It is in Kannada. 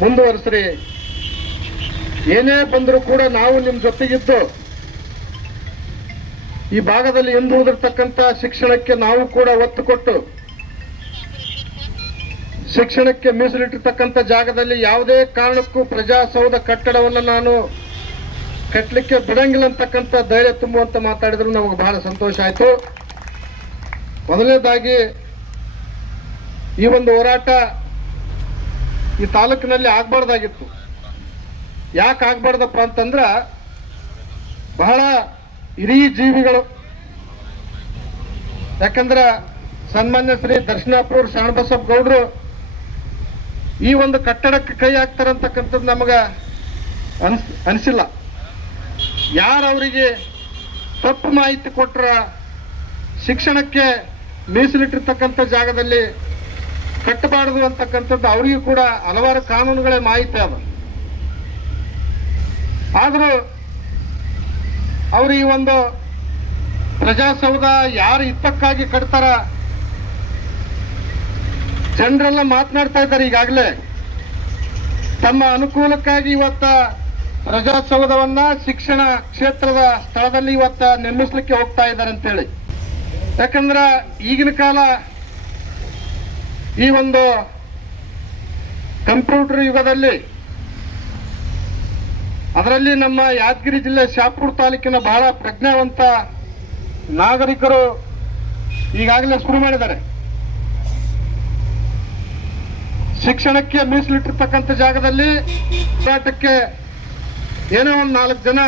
ಮುಂದುವರಿಸ್ರಿ. ಏನೇ ಬಂದರೂ ಕೂಡ ನಾವು ನಿಮ್ಮ ಜೊತೆಗಿದ್ದು ಈ ಭಾಗದಲ್ಲಿ ಹಿಂದುಳಿದಿರ್ತಕ್ಕಂಥ ಶಿಕ್ಷಣಕ್ಕೆ ನಾವು ಕೂಡ ಒತ್ತು ಕೊಟ್ಟು ಶಿಕ್ಷಣಕ್ಕೆ ಮೀಸಲಿಟ್ಟಿರ್ತಕ್ಕಂಥ ಜಾಗದಲ್ಲಿ ಯಾವುದೇ ಕಾರಣಕ್ಕೂ ಪ್ರಜಾಸೌಧ ಕಟ್ಟಡವನ್ನು ನಾನು ಕಟ್ಟಲಿಕ್ಕೆ ಬಿಡಂಗಿಲ್ಲ ಅಂತಕ್ಕಂಥ ಧೈರ್ಯ ತುಂಬುವಂತ ಮಾತಾಡಿದ್ರು ನಮಗೆ ಬಹಳ ಸಂತೋಷ ಆಯಿತು. ಮೊದಲನೇದಾಗಿ ಈ ಒಂದು ಹೋರಾಟ ಈ ತಾಲೂಕಿನಲ್ಲಿ ಆಗಬಾರ್ದಾಗಿತ್ತು. ಯಾಕೆ ಆಗಬಾರ್ದಪ್ಪ ಅಂತಂದ್ರ ಬಹಳ ಹಿರಿಯ ಜೀವಿಗಳು, ಯಾಕಂದ್ರೆ ಸನ್ಮಾನ್ಯ ಶ್ರೀ ದರ್ಶನಾಪುರ ಶಾಣಬಸಪ್ಪ ಗೌಡ್ರು ಈ ಒಂದು ಕಟ್ಟಡಕ್ಕೆ ಕೈ ಹಾಕ್ತಾರಂತಕ್ಕಂಥದ್ದು ನಮಗೆ ಅನಿಸಿಲ್ಲ. ಯಾರು ಅವರಿಗೆ ತಪ್ಪು ಮಾಹಿತಿ ಕೊಟ್ರ ಶಿಕ್ಷಣಕ್ಕೆ ಮೀಸಲಿಟ್ಟಿರ್ತಕ್ಕಂಥ ಜಾಗದಲ್ಲಿ ಕಟ್ಟಬಾರದು ಅಂತಕ್ಕಂಥದ್ದು ಅವರಿಗೂ ಕೂಡ ಹಲವಾರು ಕಾನೂನುಗಳ ಮಾಹಿತಿ ಅದ. ಆದರೂ ಅವರು ಈ ಒಂದು ಪ್ರಜಾಸೌಧ ಯಾರು ಹಿತಕ್ಕಾಗಿ ಕಟ್ತಾರ, ಜನರೆಲ್ಲ ಮಾತನಾಡ್ತಾ ಇದ್ದಾರೆ. ಈಗಾಗಲೇ ತಮ್ಮ ಅನುಕೂಲಕ್ಕಾಗಿ ಇವತ್ತ ಪ್ರಜಾಸೌಧವನ್ನ ಶಿಕ್ಷಣ ಕ್ಷೇತ್ರದ ಸ್ಥಳದಲ್ಲಿ ಇವತ್ತ ನಿರ್ಮಿಸ್ಲಿಕ್ಕೆ ಹೋಗ್ತಾ ಇದ್ದಾರೆ ಅಂತೇಳಿ. ಯಾಕಂದ್ರ ಈಗಿನ ಕಾಲ ಈ ಒಂದು ಕಂಪ್ಯೂಟರ್ ಯುಗದಲ್ಲಿ, ಅದರಲ್ಲಿ ನಮ್ಮ ಯಾದಗಿರಿ ಜಿಲ್ಲೆ ಶಾಪುರ ತಾಲೂಕಿನ ಬಹಳ ಪ್ರಜ್ಞಾವಂತ ನಾಗರಿಕರು ಈಗಾಗಲೇ ಶುರು ಮಾಡಿದ್ದಾರೆ. ಶಿಕ್ಷಣಕ್ಕೆ ಮೀಸಲಿಟ್ಟಿರ್ತಕ್ಕಂಥ ಜಾಗದಲ್ಲಿ ಹೋರಾಟಕ್ಕೆ ಏನೋ ಒಂದು 4 ಜನ